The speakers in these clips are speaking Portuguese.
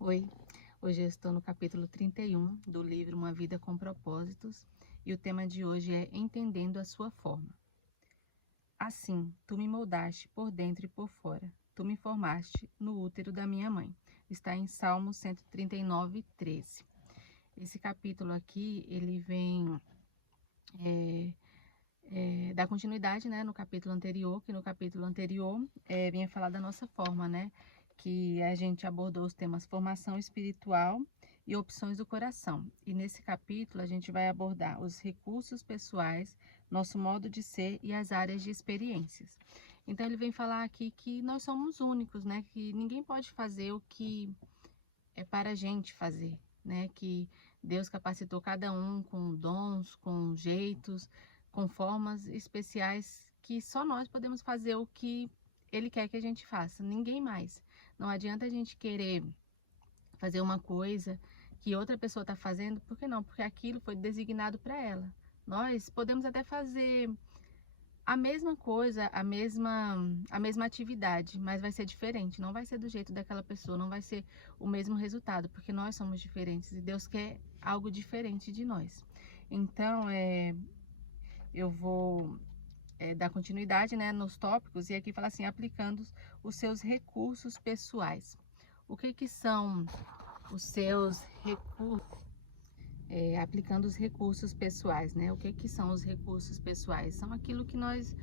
Oi, hoje eu estou no capítulo 31 do livro Uma Vida com Propósitos e o tema de hoje é Entendendo a Sua Forma. Assim, tu me moldaste por dentro e por fora, tu me formaste no útero da minha mãe. Está em Salmo 139, 13. Esse capítulo aqui, ele vem dar continuidade, né, no capítulo anterior, que no capítulo anterior vinha falar da nossa forma, né, que a gente abordou os temas formação espiritual e opções do coração. E nesse capítulo a gente vai abordar os recursos pessoais, nosso modo de ser e as áreas de experiências. Então ele vem falar aqui que nós somos únicos, né, que ninguém pode fazer o que é para a gente fazer, né, que Deus capacitou cada um com dons, com jeitos, com formas especiais que só nós podemos fazer o que Ele quer que a gente faça, ninguém mais. Não adianta a gente querer fazer uma coisa que outra pessoa está fazendo, por que não? Porque aquilo foi designado para ela. Nós podemos até fazer a mesma coisa, a mesma atividade, mas vai ser diferente, não vai ser do jeito daquela pessoa, não vai ser o mesmo resultado, porque nós somos diferentes e Deus quer algo diferente de nós. Então, eu vou dar continuidade, né, nos tópicos e aqui fala assim, aplicando os seus recursos pessoais. O que que são os seus recursos? Aplicando os recursos pessoais, né? O que que são os recursos pessoais? São aquilo que nós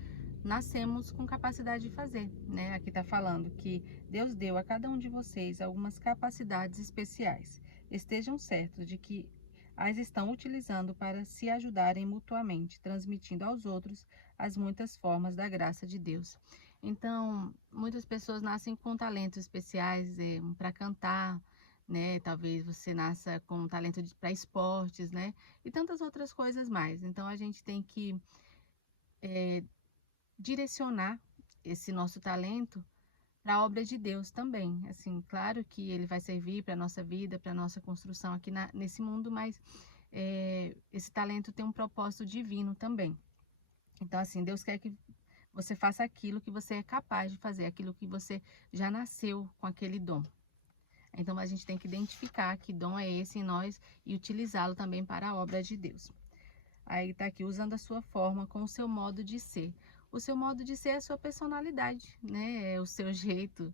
nascemos com capacidade de fazer, né? Aqui está falando que Deus deu a cada um de vocês algumas capacidades especiais. Estejam certos de que as estão utilizando para se ajudarem mutuamente, transmitindo aos outros as muitas formas da graça de Deus. Então, muitas pessoas nascem com talentos especiais, para cantar, né? Talvez você nasça com um talento para esportes, né? E tantas outras coisas mais. Então, a gente tem que direcionar esse nosso talento para a obra de Deus também. Assim, claro que ele vai servir para a nossa vida, para a nossa construção aqui nesse mundo, mas esse talento tem um propósito divino também. Então, assim, Deus quer que você faça aquilo que você é capaz de fazer, aquilo que você já nasceu com aquele dom. Então, a gente tem que identificar que dom é esse em nós e utilizá-lo também para a obra de Deus. Aí está aqui, usando a sua forma com o seu modo de ser. O seu modo de ser é a sua personalidade, né? É o seu jeito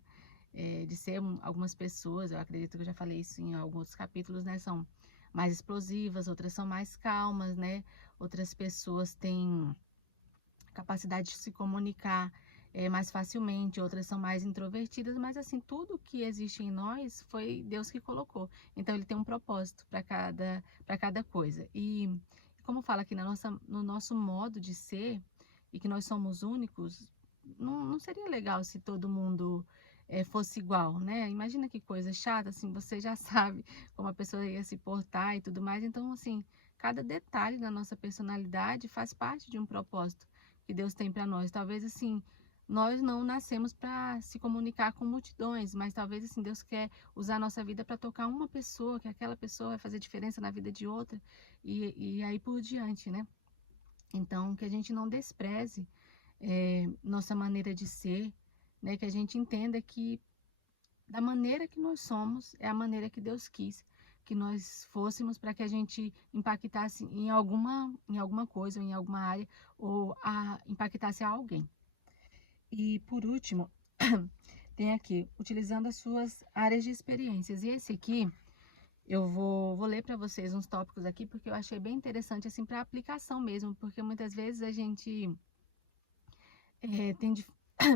de ser. Algumas pessoas, eu acredito que eu já falei isso em alguns capítulos, né? São mais explosivas, outras são mais calmas, né? Outras pessoas têm capacidade de se comunicar mais facilmente, outras são mais introvertidas, mas assim, tudo que existe em nós foi Deus que colocou. Então ele tem um propósito para cada coisa. E como fala aqui no nosso modo de ser, e que nós somos únicos, não seria legal se todo mundo fosse igual, né? Imagina que coisa chata, assim, você já sabe como a pessoa ia se portar e tudo mais. Então, assim, cada detalhe da nossa personalidade faz parte de um propósito que Deus tem para nós. Talvez assim, nós não nascemos para se comunicar com multidões, mas talvez assim Deus quer usar a nossa vida para tocar uma pessoa, que aquela pessoa vai fazer diferença na vida de outra e aí por diante, né? Então, que a gente não despreze nossa maneira de ser, né? Que a gente entenda que da maneira que nós somos é a maneira que Deus quis que nós fôssemos para que a gente impactasse em alguma coisa, ou em alguma área, ou impactasse a alguém. E por último, tem aqui, utilizando as suas áreas de experiências. E esse aqui, eu vou ler para vocês uns tópicos aqui, porque eu achei bem interessante, assim, para aplicação mesmo, porque muitas vezes a gente tem,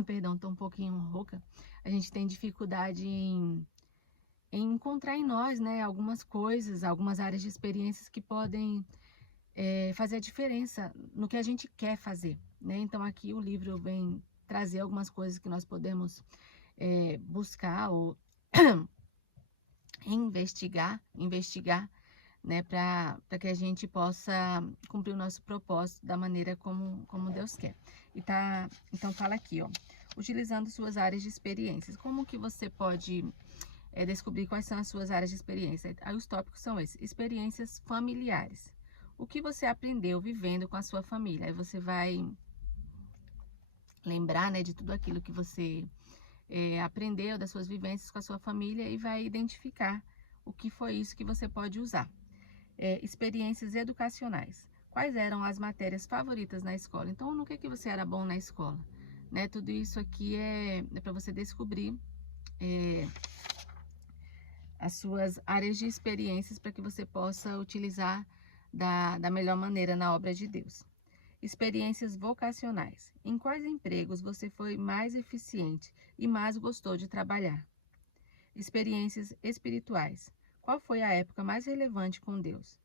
perdão, estou um pouquinho rouca, a gente tem dificuldade em encontrar em nós, né, algumas coisas, algumas áreas de experiências que podem fazer a diferença no que a gente quer fazer, né? Então aqui o livro vem trazer algumas coisas que nós podemos buscar ou investigar, né, para que a gente possa cumprir o nosso propósito da maneira como Deus quer. Então fala aqui, ó, utilizando suas áreas de experiências. Como que você pode descobrir quais são as suas áreas de experiência? Aí os tópicos são esses: experiências familiares. O que você aprendeu vivendo com a sua família? Aí você vai lembrar, né, de tudo aquilo que você aprendeu, das suas vivências com a sua família e vai identificar o que foi isso que você pode usar. Experiências educacionais. Quais eram as matérias favoritas na escola? Então, no que você era bom na escola? Né? Tudo isso aqui é para você descobrir as suas áreas de experiências para que você possa utilizar da melhor maneira na obra de Deus. Experiências vocacionais. Em quais empregos você foi mais eficiente e mais gostou de trabalhar? Experiências espirituais. Qual foi a época mais relevante com Deus?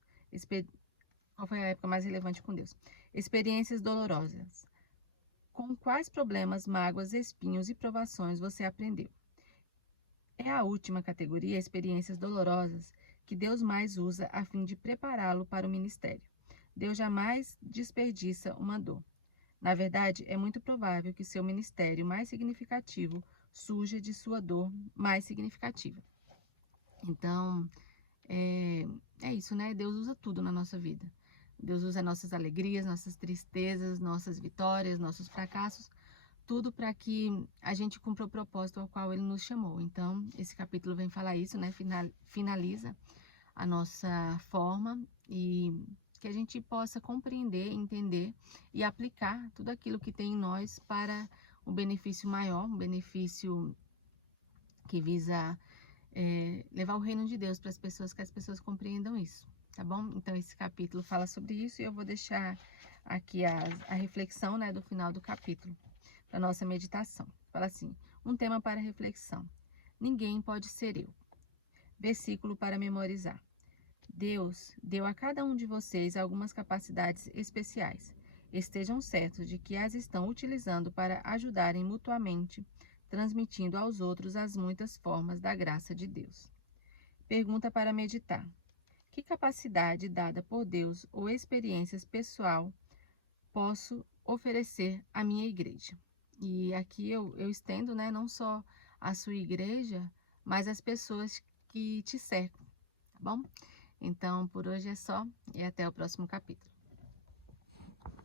Qual foi a época mais relevante com Deus? Experiências dolorosas. Com quais problemas, mágoas, espinhos e provações você aprendeu? É a última categoria, experiências dolorosas, que Deus mais usa a fim de prepará-lo para o ministério. Deus jamais desperdiça uma dor. Na verdade, é muito provável que seu ministério mais significativo surja de sua dor mais significativa. Então, é isso, né? Deus usa tudo na nossa vida. Deus usa nossas alegrias, nossas tristezas, nossas vitórias, nossos fracassos, tudo para que a gente cumpra o propósito ao qual Ele nos chamou. Então, esse capítulo vem falar isso, né? Finaliza a nossa forma e que a gente possa compreender, entender e aplicar tudo aquilo que tem em nós para um benefício maior, um benefício que visa levar o reino de Deus para as pessoas, que as pessoas compreendam isso, tá bom? Então, esse capítulo fala sobre isso e eu vou deixar aqui a reflexão, né, do final do capítulo, da nossa meditação. Fala assim, um tema para reflexão. Ninguém pode ser eu. Versículo para memorizar. Deus deu a cada um de vocês algumas capacidades especiais. Estejam certos de que as estão utilizando para ajudarem mutuamente, transmitindo aos outros as muitas formas da graça de Deus. Pergunta para meditar. Que capacidade dada por Deus ou experiências pessoal posso oferecer à minha igreja? E aqui eu estendo, né, não só a sua igreja, mas as pessoas que te cercam, tá bom? Então, por hoje é só e até o próximo capítulo.